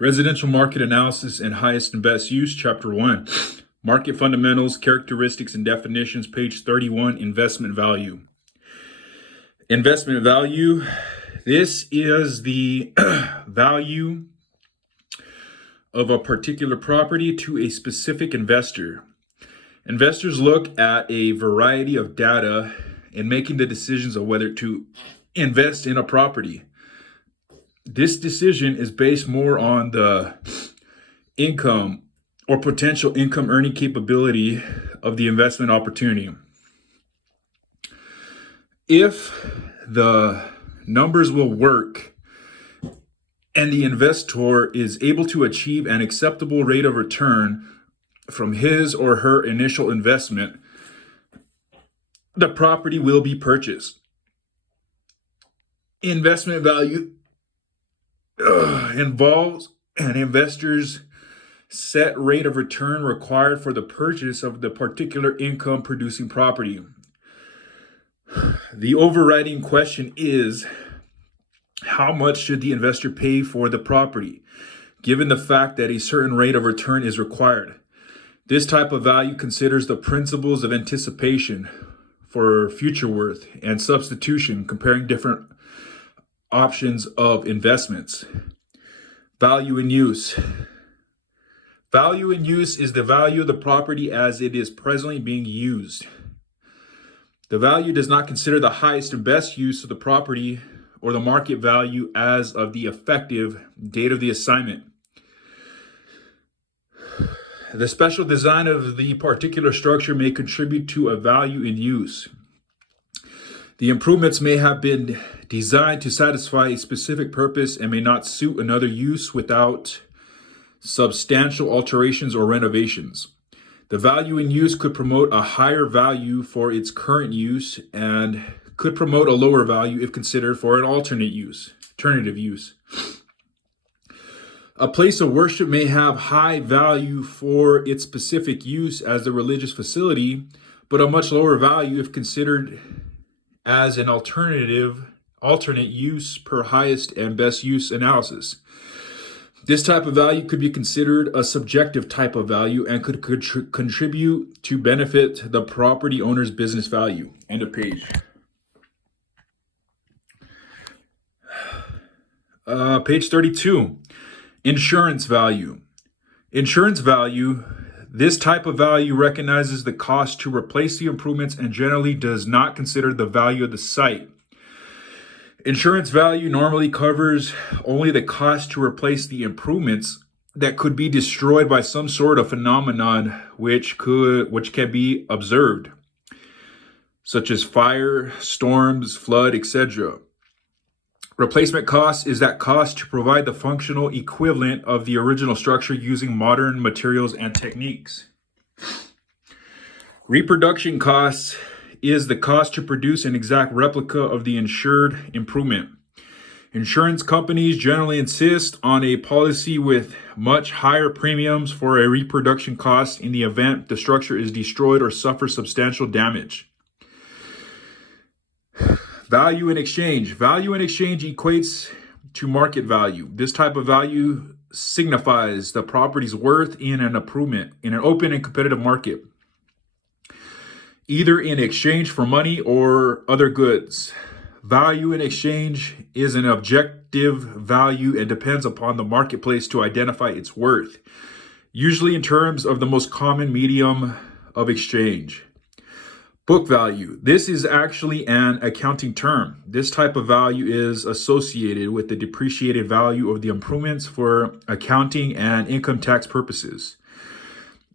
Residential Market Analysis and Highest and Best Use, Chapter 1. Market Fundamentals, Characteristics and Definitions, page 31, Investment Value. Investment value, this is the value of a particular property to a specific investor. Investors look at a variety of data in making the decisions of whether to invest in a property. This decision is based more on the income or potential income earning capability of the investment opportunity. If the numbers will work and the investor is able to achieve an acceptable rate of return from his or her initial investment, the property will be purchased. Investment value involves an investor's set rate of return required for the purchase of the particular income producing property. The overriding question is, how much should the investor pay for the property, given the fact that a certain rate of return is required? This type of value considers the principles of anticipation for future worth and substitution, comparing different options of investments. Value in use. Value in use is the value of the property as it is presently being used. The value does not consider the highest and best use of the property or the market value as of the effective date of the assignment. The special design of the particular structure may contribute to a value in use. The improvements may have been designed to satisfy a specific purpose and may not suit another use without substantial alterations or renovations. The value in use could promote a higher value for its current use and could promote a lower value if considered for an alternative use. A place of worship may have high value for its specific use as a religious facility, but a much lower value if considered as an alternate use per highest and best use analysis. This type of value could be considered a subjective type of value and could contribute to benefit the property owner's business value. End of page. Page 32, insurance value. Insurance value, this type of value recognizes the cost to replace the improvements and generally does not consider the value of the site. Insurance value normally covers only the cost to replace the improvements that could be destroyed by some sort of phenomenon which can be observed, such as fire, storms, flood, etc. Replacement cost is that cost to provide the functional equivalent of the original structure using modern materials and techniques. Reproduction costs is the cost to produce an exact replica of the insured improvement. Insurance companies generally insist on a policy with much higher premiums for a reproduction cost in the event the structure is destroyed or suffers substantial damage. Value in exchange. Value in exchange equates to market value. This type of value signifies the property's worth in an improvement in an open and competitive market, either in exchange for money or other goods. Value in exchange is an objective value and depends upon the marketplace to identify its worth, usually in terms of the most common medium of exchange. Book value. This is actually an accounting term. This type of value is associated with the depreciated value of the improvements for accounting and income tax purposes.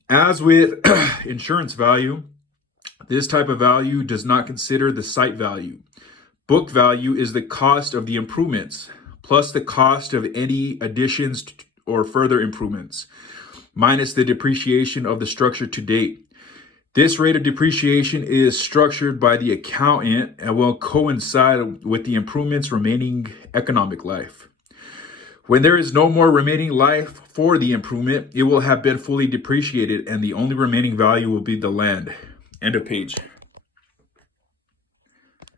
As with insurance value, this type of value does not consider the site value. Book value is the cost of the improvements, plus the cost of any additions or further improvements, minus the depreciation of the structure to date. This rate of depreciation is structured by the accountant and will coincide with the improvement's remaining economic life. When there is no more remaining life for the improvement, it will have been fully depreciated and the only remaining value will be the land. End of page.